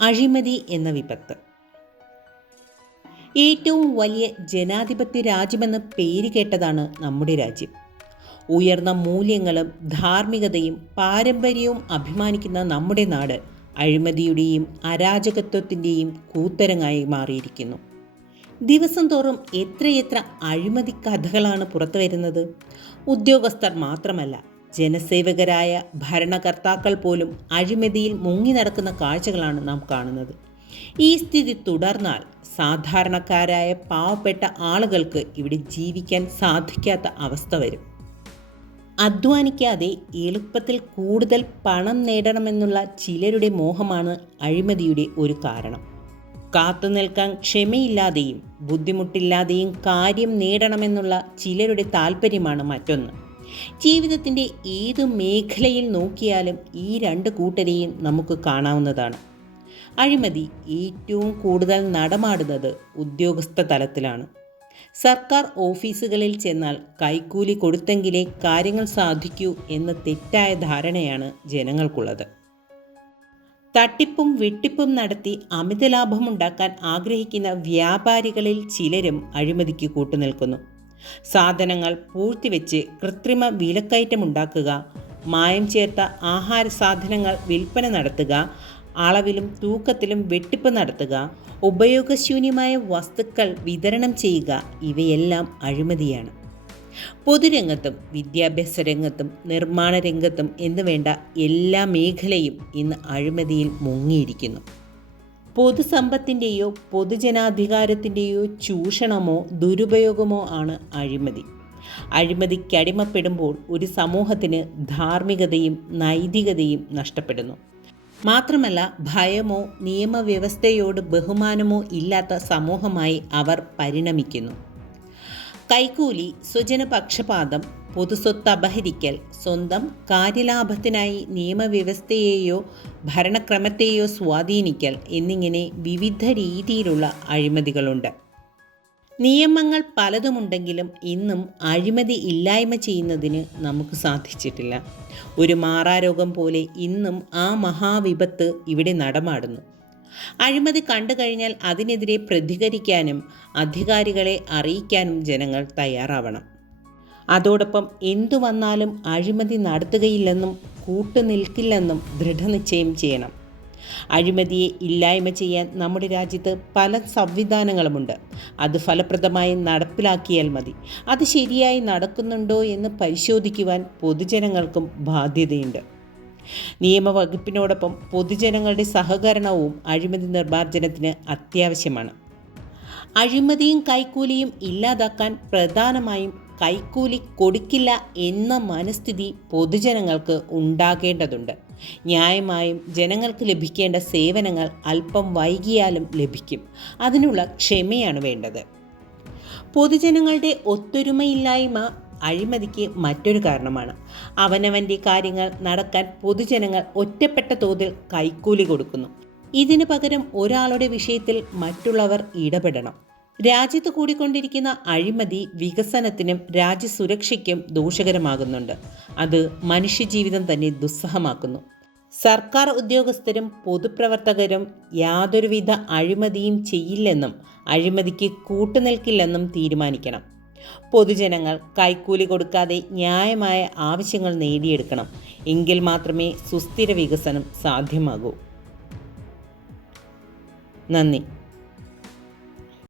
അഴിമതി എന്ന വിപത്ത്. ഏറ്റവും വലിയ ജനാധിപത്യ രാജ്യമെന്ന് പേര് കേട്ടതാണ് നമ്മുടെ രാജ്യം. ഉയർന്ന മൂല്യങ്ങളും ധാർമ്മികതയും പാരമ്പര്യവും അഭിമാനിക്കുന്ന നമ്മുടെ നാട് അഴിമതിയുടെയും അരാജകത്വത്തിന്റെയും കൂത്തരങ്ങായി മാറിയിരിക്കുന്നു. ദിവസം തോറും എത്രയെത്ര അഴിമതി കഥകളാണ് പുറത്തു വരുന്നത് ഉദ്യോഗസ്ഥർ മാത്രമല്ല ജനസേവകരായ ഭരണകർത്താക്കൾ പോലും അഴിമതിയിൽ മുങ്ങി നടക്കുന്ന കാഴ്ചകളാണ് നാം കാണുന്നത്. ഈ സ്ഥിതി തുടർന്നാൽ സാധാരണക്കാരായ പാവപ്പെട്ട ആളുകൾക്ക് ഇവിടെ ജീവിക്കാൻ സാധിക്കാത്ത അവസ്ഥ വരും. അധ്വാനിക്കാതെ എളുപ്പത്തിൽ കൂടുതൽ പണം നേടണമെന്നുള്ള ചിലരുടെ മോഹമാണ് അഴിമതിയുടെ ഒരു കാരണം. കാത്തു നിൽക്കാൻ ക്ഷമയില്ലാതെയും ബുദ്ധിമുട്ടില്ലാതെയും കാര്യം നേടണമെന്നുള്ള ചിലരുടെ താല്പര്യമാണ് മറ്റൊന്ന്. ജീവിതത്തിന്റെ ഏത് മേഖലയിൽ നോക്കിയാലും ഈ രണ്ട് കൂട്ടരെയും നമുക്ക് കാണാവുന്നതാണ്. അഴിമതി ഏറ്റവും കൂടുതൽ നടമാടുന്നത് ഉദ്യോഗസ്ഥ തലത്തിലാണ്. സർക്കാർ ഓഫീസുകളിൽ ചെന്നാൽ കൈക്കൂലി കൊടുത്തെങ്കിലേ കാര്യങ്ങൾ സാധിക്കൂ എന്ന തെറ്റായ ധാരണയാണ് ജനങ്ങൾക്കുള്ളത്. തട്ടിപ്പും വെട്ടിപ്പും നടത്തി അമിത ലാഭമുണ്ടാക്കാൻ ആഗ്രഹിക്കുന്ന വ്യാപാരികളിൽ ചിലരും അഴിമതിക്ക് കൂട്ടുനിൽക്കുന്നു. സാധനങ്ങൾ പൂഴ്ത്തിവെച്ച് കൃത്രിമ വിലക്കയറ്റമുണ്ടാക്കുക മായം ചേർത്ത ആഹാര സാധനങ്ങൾ വിൽപ്പന നടത്തുക അളവിലും തൂക്കത്തിലും വെട്ടിപ്പ് നടത്തുക ഉപയോഗശൂന്യമായ വസ്തുക്കൾ വിതരണം ചെയ്യുക ഇവയെല്ലാം അഴിമതിയാണ്. പൊതുരംഗത്തും വിദ്യാഭ്യാസ രംഗത്തും നിർമ്മാണ രംഗത്തും എന്ന് വേണ്ട എല്ലാ മേഖലയും ഇന്ന് അഴിമതിയിൽ മുങ്ങിയിരിക്കുന്നു. പൊതുസമ്പത്തിന്റെയോ പൊതുജനാധികാരത്തിന്റെയോ ചൂഷണമോ ദുരുപയോഗമോ ആണ് അഴിമതി. അഴിമതിക്ക് അടിമപ്പെടുമ്പോൾ ഒരു സമൂഹത്തിന് ധാർമ്മികതയും നൈതികതയും നഷ്ടപ്പെടുന്നു. മാത്രമല്ല ഭയമോ നിയമവ്യവസ്ഥയോട് ബഹുമാനമോ ഇല്ലാത്ത സമൂഹമായി അവർ പരിണമിക്കുന്നു. കൈക്കൂലി സ്വജനപക്ഷപാതം പൊതുസ്വത്ത് അപഹരിക്കൽ സ്വന്തം കാര്യലാഭത്തിനായി നിയമവ്യവസ്ഥയെയോ ഭരണക്രമത്തെയോ സ്വാധീനിക്കൽ എന്നിങ്ങനെ വിവിധ രീതിയിലുള്ള അഴിമതികളുണ്ട്. നിയമങ്ങൾ പലതുമുണ്ടെങ്കിലും ഇന്നും അഴിമതി ഇല്ലായ്മ ചെയ്യുന്നതിന് നമുക്ക് സാധിച്ചിട്ടില്ല. ഒരു മാറാരോഗം പോലെ ഇന്നും ആ മഹാവിപത്ത് ഇവിടെ നടമാടുന്നു. അഴിമതി കണ്ടു കഴിഞ്ഞാൽ അതിനെതിരെ പ്രതികരിക്കാനും അധികാരികളെ അറിയിക്കാനും ജനങ്ങൾ തയ്യാറാവണം. അതോടൊപ്പം എന്തു വന്നാലും അഴിമതി നടത്തുകയില്ലെന്നും കൂട്ടുനിൽക്കില്ലെന്നും ദൃഢനിശ്ചയം ചെയ്യണം. അഴിമതിയെ ഇല്ലായ്മ ചെയ്യാൻ നമ്മുടെ രാജ്യത്ത് പല സംവിധാനങ്ങളുമുണ്ട്. അത് ഫലപ്രദമായി നടപ്പിലാക്കിയാൽ മതി. അത് ശരിയായി നടക്കുന്നുണ്ടോ എന്ന് പരിശോധിക്കുവാൻ പൊതുജനങ്ങൾക്കും ബാധ്യതയുണ്ട്. നിയമവകുപ്പിനോടൊപ്പം പൊതുജനങ്ങളുടെ സഹകരണവും അഴിമതി നിർമ്മാർജനത്തിന് അത്യാവശ്യമാണ്. അഴിമതിയും കൈക്കൂലിയും ഇല്ലാതാക്കാൻ പ്രധാനമായും കൈക്കൂലി കൊടുക്കില്ല എന്ന മനസ്ഥിതി പൊതുജനങ്ങൾക്ക് ഉണ്ടാകേണ്ടതുണ്ട്. ന്യായമായും ജനങ്ങൾക്ക് ലഭിക്കേണ്ട സേവനങ്ങൾ അല്പം വൈകിയാലും ലഭിക്കും. അതിനുള്ള ക്ഷമയാണ് വേണ്ടത്. പൊതുജനങ്ങളുടെ ഒത്തൊരുമയില്ലായ്മ അഴിമതിക്ക് മറ്റൊരു കാരണമാണ്. അവനവന്റെ കാര്യങ്ങൾ നടക്കാൻ പൊതുജനങ്ങൾ ഒറ്റപ്പെട്ട തോതിൽ കൈക്കൂലി കൊടുക്കുന്നു. ഇതിനു പകരം ഒരാളുടെ വിഷയത്തിൽ മറ്റുള്ളവർ ഇടപെടണം. രാജ്യത്ത് കൂടിക്കൊണ്ടിരിക്കുന്ന അഴിമതി വികസനത്തിനും രാജ്യസുരക്ഷയ്ക്കും ദോഷകരമാകുന്നുണ്ട്. അത് മനുഷ്യജീവിതം തന്നെ ദുസ്സഹമാക്കുന്നു. സർക്കാർ ഉദ്യോഗസ്ഥരും പൊതുപ്രവർത്തകരും യാതൊരുവിധ അഴിമതിയും ചെയ്യില്ലെന്നും അഴിമതിക്ക് കൂട്ടുനിൽക്കില്ലെന്നും തീരുമാനിക്കണം. പൊതുജനങ്ങൾ കൈക്കൂലി കൊടുക്കാതെ ന്യായമായ ആവശ്യങ്ങൾ നേടിയെടുക്കണം. എങ്കിൽ മാത്രമേ സുസ്ഥിര വികസനം സാധ്യമാകൂ. നന്ദി.